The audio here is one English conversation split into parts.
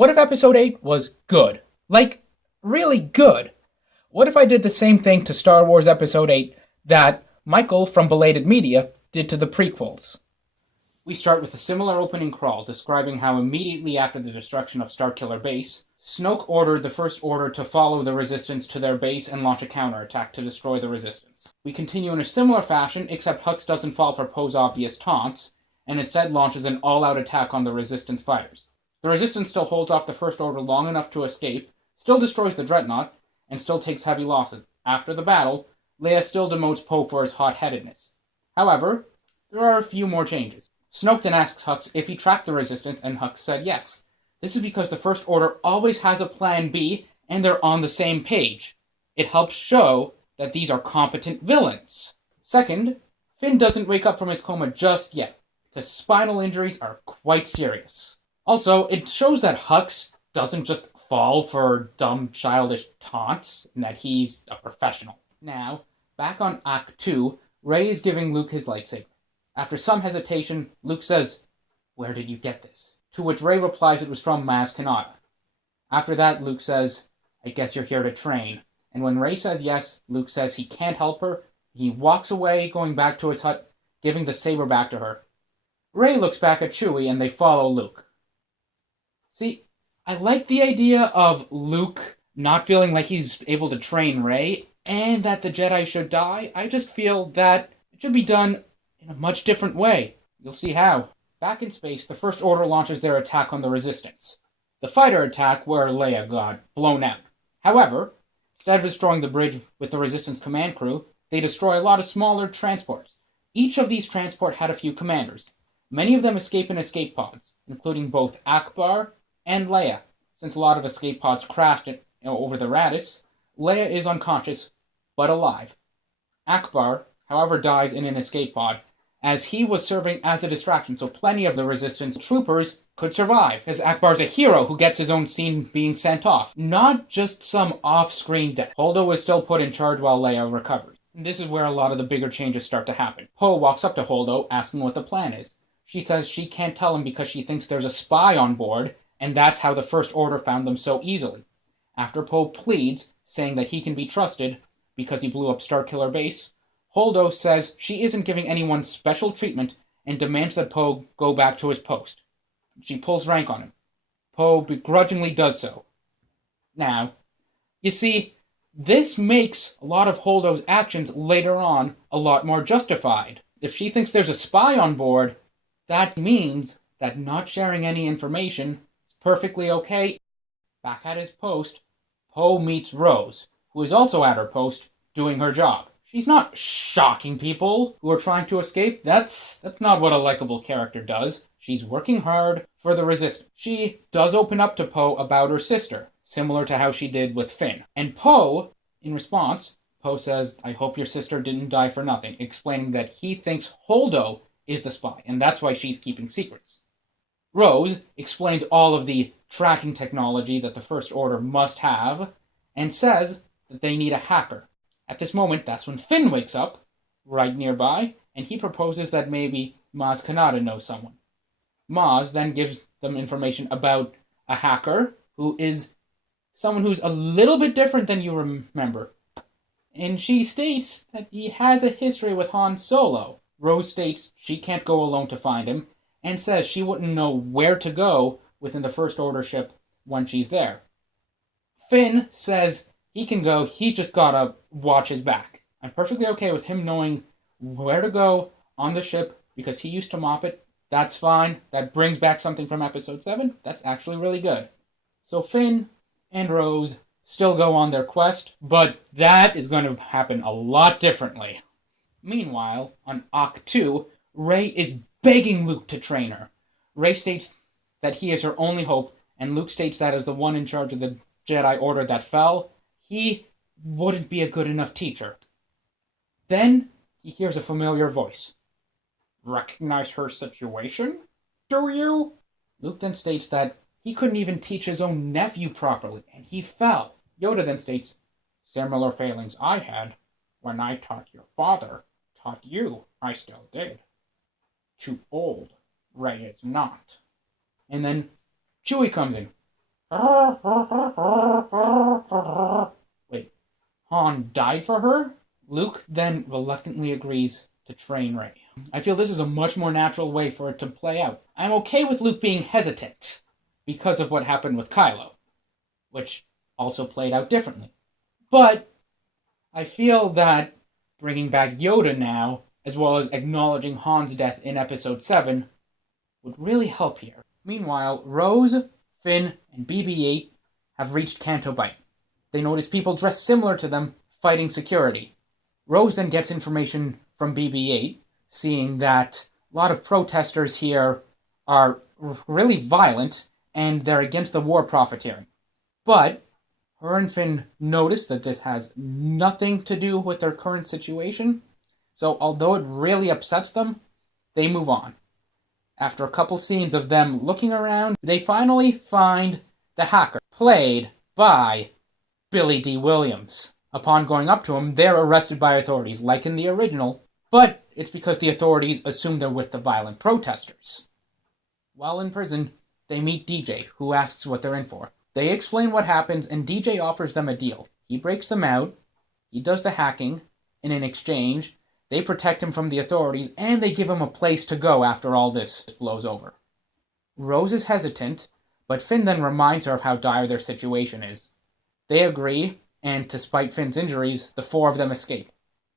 What if episode 8 was good? Like, really good? What if I did the same thing to Star Wars episode 8 that Michael from Belated Media did to the prequels? We start with a similar opening crawl describing how immediately after the destruction of Starkiller Base, Snoke ordered the First Order to follow the Resistance to their base and launch a counterattack to destroy the Resistance. We continue in a similar fashion, except Hux doesn't fall for Poe's obvious taunts, and instead launches an all-out attack on the Resistance fighters. The Resistance still holds off the First Order long enough to escape, still destroys the Dreadnought, and still takes heavy losses. After the battle, Leia still demotes Poe for his hot-headedness. However, there are a few more changes. Snoke then asks Hux if he tracked the Resistance, and Hux said yes. This is because the First Order always has a plan B, and they're on the same page. It helps show that these are competent villains. Second, Finn doesn't wake up from his coma just yet, because spinal injuries are quite serious. Also, it shows that Hux doesn't just fall for dumb, childish taunts, and that he's a professional. Now, back on Act 2, Rey is giving Luke his lightsaber. After some hesitation, Luke says, "Where did you get this?" To which Rey replies it was from Maz Kanata. After that, Luke says, "I guess you're here to train." And when Rey says yes, Luke says he can't help her. He walks away, going back to his hut, giving the saber back to her. Rey looks back at Chewie, and they follow Luke. See, I like the idea of Luke not feeling like he's able to train Rey, and that the Jedi should die. I just feel that it should be done in a much different way. You'll see how. Back in space, the First Order launches their attack on the Resistance. The fighter attack where Leia got blown out. However, instead of destroying the bridge with the Resistance command crew, they destroy a lot of smaller transports. Each of these transport had a few commanders. Many of them escape in escape pods, including both Akbar and Leia. Since a lot of escape pods crashed over the Radis, Leia is unconscious, but alive. Akbar, however, dies in an escape pod, as he was serving as a distraction, so plenty of the Resistance troopers could survive, as Akbar's a hero who gets his own scene being sent off, not just some off-screen death. Holdo is still put in charge while Leia recovers. And this is where a lot of the bigger changes start to happen. Poe walks up to Holdo, asking what the plan is. She says she can't tell him because she thinks there's a spy on board, and that's how the First Order found them so easily. After Poe pleads, saying that he can be trusted because he blew up Starkiller Base, Holdo says she isn't giving anyone special treatment and demands that Poe go back to his post. She pulls rank on him. Poe begrudgingly does so. Now, you see, this makes a lot of Holdo's actions later on a lot more justified. If she thinks there's a spy on board, that means that not sharing any information is perfectly okay. Back at his post, Poe meets Rose, who is also at her post doing her job. She's not shocking people who are trying to escape. That's not what a likable character does. She's working hard for the Resistance. She does open up to Poe about her sister, similar to how she did with Finn. And Poe, in response, Poe says, "I hope your sister didn't die for nothing," explaining that he thinks Holdo is the spy, and that's why she's keeping secrets. Rose explains all of the tracking technology that the First Order must have, and says that they need a hacker. At this moment, that's when Finn wakes up, right nearby, and he proposes that maybe Maz Kanata knows someone. Maz then gives them information about a hacker, who is someone who's a little bit different than you remember. And she states that he has a history with Han Solo. Rose states she can't go alone to find him, and says she wouldn't know where to go within the First Order ship when she's there. Finn says he can go, he's just gotta watch his back. I'm perfectly okay with him knowing where to go on the ship, because he used to mop it. That's fine. That brings back something from Episode 7. That's actually really good. So Finn and Rose still go on their quest, but that is going to happen a lot differently. Meanwhile, on Act 2, Rey is begging Luke to train her. Rey states that he is her only hope, and Luke states that as the one in charge of the Jedi Order that fell, he wouldn't be a good enough teacher. Then he hears a familiar voice. "Recognize her situation? Do you?" Luke then states that he couldn't even teach his own nephew properly, and he fell. Yoda then states, "Similar failings I had when I taught your father. Taught you, I still did. Too old, Rey is not." And then Chewie comes in. Wait, Han died for her? Luke then reluctantly agrees to train Rey. I feel this is a much more natural way for it to play out. I'm okay with Luke being hesitant because of what happened with Kylo, which also played out differently. But I feel that bringing back Yoda now, as well as acknowledging Han's death in Episode 7, would really help here. Meanwhile, Rose, Finn, and BB-8 have reached Canto Bight. They notice people dressed similar to them fighting security. Rose then gets information from BB-8, seeing that a lot of protesters here are really violent, and they're against the war profiteering. But her and Finn notice that this has nothing to do with their current situation, so although it really upsets them, they move on. After a couple scenes of them looking around, they finally find the hacker, played by Billy D. Williams. Upon going up to him, they're arrested by authorities, like in the original, but it's because the authorities assume they're with the violent protesters. While in prison, they meet DJ, who asks what they're in for. They explain what happens, and DJ offers them a deal. He breaks them out, he does the hacking, and in exchange, they protect him from the authorities, and they give him a place to go after all this blows over. Rose is hesitant, but Finn then reminds her of how dire their situation is. They agree, and despite Finn's injuries, the four of them escape.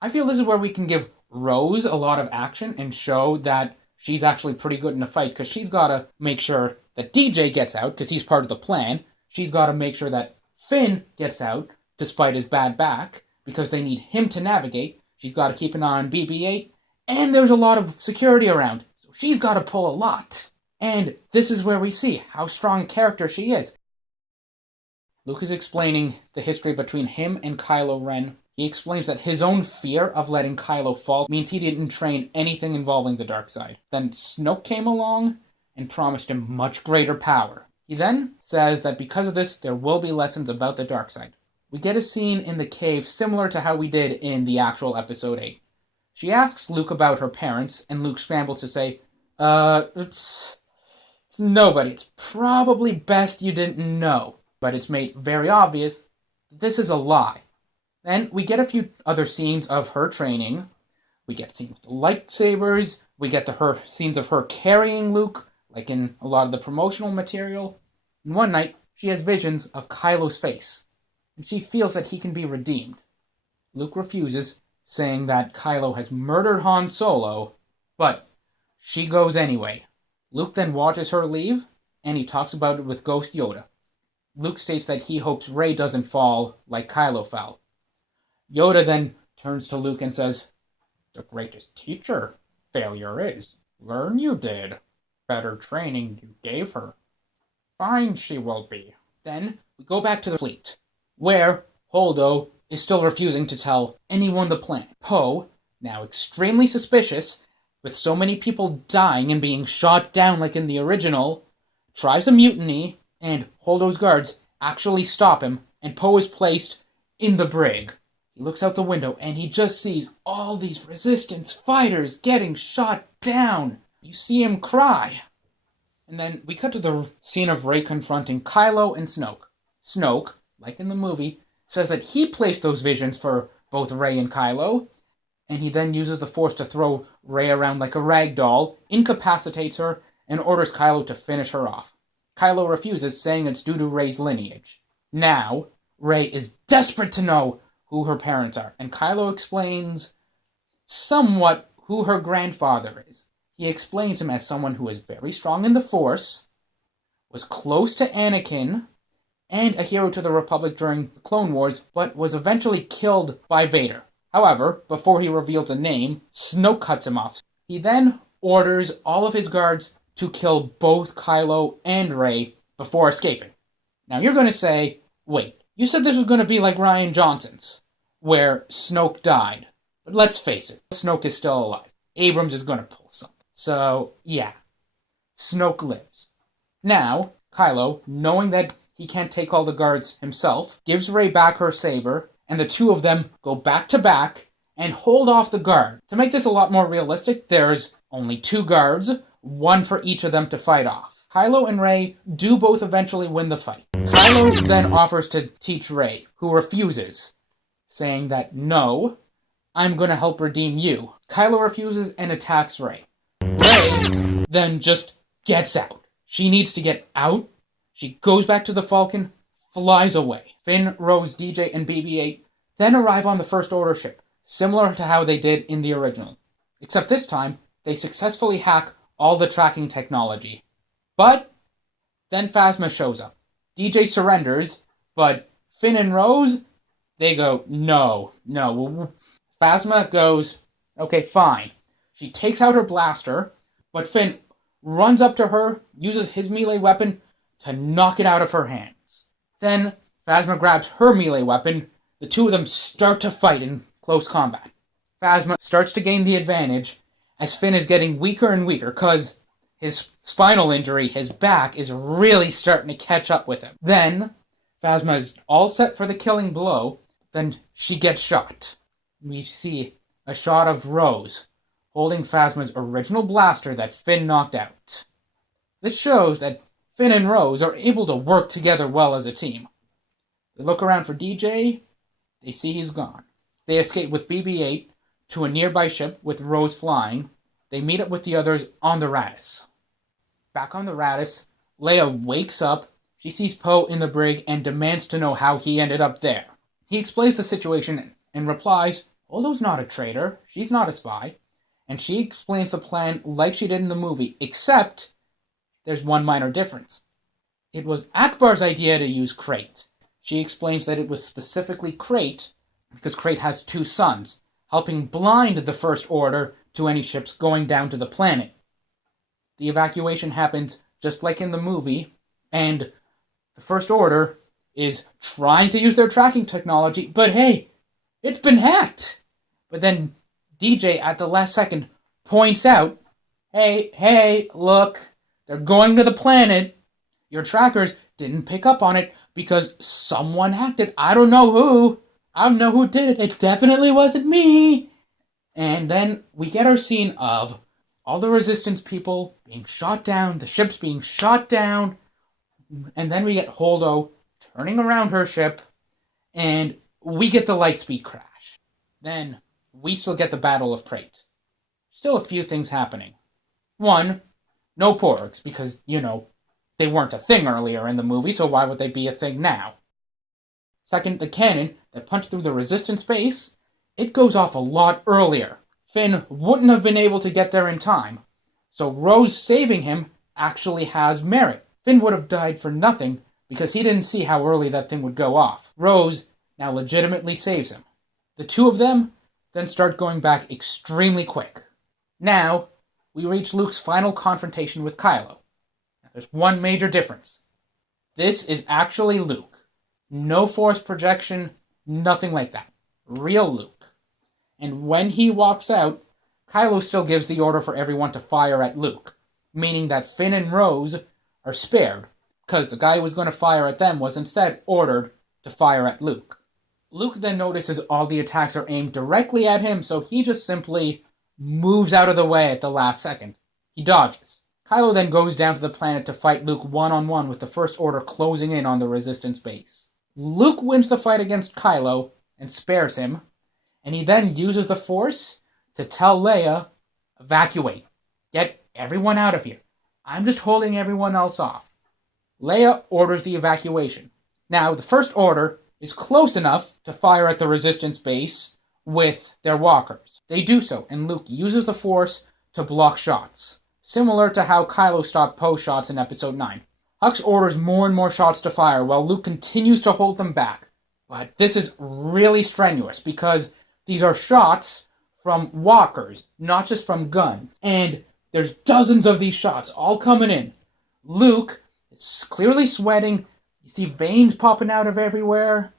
I feel this is where we can give Rose a lot of action and show that she's actually pretty good in a fight, because she's got to make sure that DJ gets out, because he's part of the plan. She's got to make sure that Finn gets out, despite his bad back, because they need him to navigate. She's got to keep an eye on BB-8, and there's a lot of security around, so she's got to pull a lot. And this is where we see how strong a character she is. Luke is explaining the history between him and Kylo Ren. He explains that his own fear of letting Kylo fall means he didn't train anything involving the dark side. Then Snoke came along and promised him much greater power. He then says that because of this, there will be lessons about the dark side. We get a scene in the cave similar to how we did in the actual Episode 8. She asks Luke about her parents, and Luke scrambles to say, it's nobody. It's probably best you didn't know. But it's made very obvious that this is a lie. Then we get a few other scenes of her training. We get scenes with the lightsabers. We get scenes of her carrying Luke, like in a lot of the promotional material. And one night, she has visions of Kylo's face, and she feels that he can be redeemed. Luke refuses, saying that Kylo has murdered Han Solo, but she goes anyway. Luke then watches her leave, and he talks about it with Ghost Yoda. Luke states that he hopes Rey doesn't fall like Kylo fell. Yoda then turns to Luke and says, "The greatest teacher failure is. Learn you did. Better training you gave her. Fine she will be." Then we go back to the fleet, where Holdo is still refusing to tell anyone the plan. Poe, now extremely suspicious, with so many people dying and being shot down like in the original, tries a mutiny, and Holdo's guards actually stop him, and Poe is placed in the brig. He looks out the window, and he just sees all these resistance fighters getting shot down. You see him cry. And then we cut to the scene of Rey confronting Kylo and Snoke. Snoke, like in the movie, says that he placed those visions for both Rey and Kylo, and he then uses the Force to throw Rey around like a rag doll, incapacitates her, and orders Kylo to finish her off. Kylo refuses, saying it's due to Rey's lineage. Now, Rey is desperate to know who her parents are, and Kylo explains somewhat who her grandfather is. He explains him as someone who is very strong in the Force, was close to Anakin, and a hero to the Republic during the Clone Wars, but was eventually killed by Vader. However, before he reveals a name, Snoke cuts him off. He then orders all of his guards to kill both Kylo and Rey before escaping. Now you're going to say, wait, you said this was going to be like Rian Johnson's, where Snoke died. But let's face it, Snoke is still alive. Abrams is going to pull something. So, yeah, Snoke lives. Now, Kylo, knowing that he can't take all the guards himself, gives Rey back her saber, and the two of them go back to back and hold off the guard. To make this a lot more realistic, there's only two guards, one for each of them to fight off. Kylo and Rey do both eventually win the fight. Kylo then offers to teach Rey, who refuses, saying that, no, I'm going to help redeem you. Kylo refuses and attacks Rey. Rey then just gets out. She needs to get out. She goes back to the Falcon, flies away. Finn, Rose, DJ, and BB-8 then arrive on the First Order ship, similar to how they did in the original. Except this time, they successfully hack all the tracking technology. But then Phasma shows up. DJ surrenders, but Finn and Rose, they go, no. Phasma goes, okay, fine. She takes out her blaster, but Finn runs up to her, uses his melee weapon to knock it out of her hands. Then Phasma grabs her melee weapon. The two of them start to fight in close combat. Phasma starts to gain the advantage as Finn is getting weaker and weaker because his spinal injury, his back, is really starting to catch up with him. Then Phasma is all set for the killing blow. Then she gets shot. We see a shot of Rose holding Phasma's original blaster that Finn knocked out. This shows that Finn and Rose are able to work together well as a team. They look around for DJ. They see he's gone. They escape with BB-8 to a nearby ship with Rose flying. They meet up with the others on the Radis. Back on the Radis, Leia wakes up. She sees Poe in the brig and demands to know how he ended up there. He explains the situation and replies, Holdo's not a traitor. She's not a spy. And she explains the plan like she did in the movie, except there's one minor difference. It was Akbar's idea to use Crate. She explains that it was specifically Crate because Crate has two suns, helping blind the First Order to any ships going down to the planet. The evacuation happens just like in the movie, and the First Order is trying to use their tracking technology, but hey, it's been hacked! But then DJ at the last second points out, hey, look, they're going to the planet. Your trackers didn't pick up on it because someone hacked it. I don't know who. I don't know who did it. It definitely wasn't me. And then we get our scene of all the Resistance people being shot down, the ships being shot down, and then we get Holdo turning around her ship, and we get the Lightspeed crash. Then we still get the Battle of Crate. Still a few things happening. One, no porgs, because, they weren't a thing earlier in the movie, so why would they be a thing now? Second, the cannon that punched through the Resistance base, it goes off a lot earlier. Finn wouldn't have been able to get there in time, so Rose saving him actually has merit. Finn would have died for nothing because he didn't see how early that thing would go off. Rose now legitimately saves him. The two of them then start going back extremely quick. Now, we reach Luke's final confrontation with Kylo. Now, there's one major difference. This is actually Luke. No force projection, nothing like that. Real Luke. And when he walks out, Kylo still gives the order for everyone to fire at Luke, meaning that Finn and Rose are spared, because the guy who was going to fire at them was instead ordered to fire at Luke. Luke then notices all the attacks are aimed directly at him, so he just simply moves out of the way at the last second. He dodges. Kylo then goes down to the planet to fight Luke one-on-one with the First Order closing in on the Resistance base. Luke wins the fight against Kylo and spares him, and he then uses the Force to tell Leia, evacuate. Get everyone out of here. I'm just holding everyone else off. Leia orders the evacuation. Now, the First Order is close enough to fire at the Resistance base with their walkers. They do so, and Luke uses the Force to block shots, similar to how Kylo stopped Poe's shots in Episode 9. Hux orders more and more shots to fire, while Luke continues to hold them back. But this is really strenuous, because these are shots from walkers, not just from guns. And there's dozens of these shots, all coming in. Luke is clearly sweating. You see veins popping out of everywhere.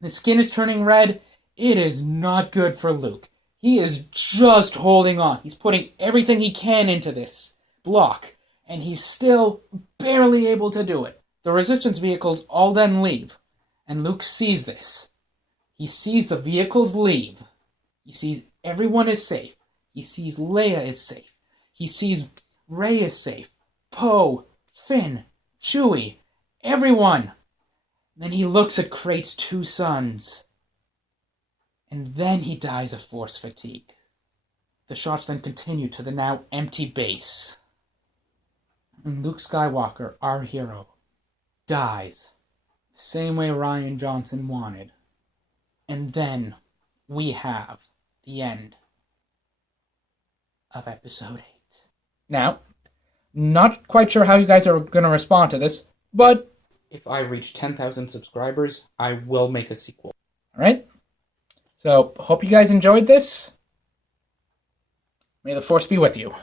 His skin is turning red. It is not good for Luke. He is just holding on. He's putting everything he can into this block, and he's still barely able to do it. The Resistance vehicles all then leave, and Luke sees this. He sees the vehicles leave. He sees everyone is safe. He sees Leia is safe. He sees Rey is safe. Poe, Finn, Chewie, everyone. Then he looks at Krait's two sons. And then he dies of force fatigue. The shots then continue to the now empty base. And Luke Skywalker, our hero, dies the same way Rian Johnson wanted. And then we have the end of episode 8. Now, not quite sure how you guys are going to respond to this, but if I reach 10,000 subscribers, I will make a sequel. Alright? So, hope you guys enjoyed this. May the Force be with you.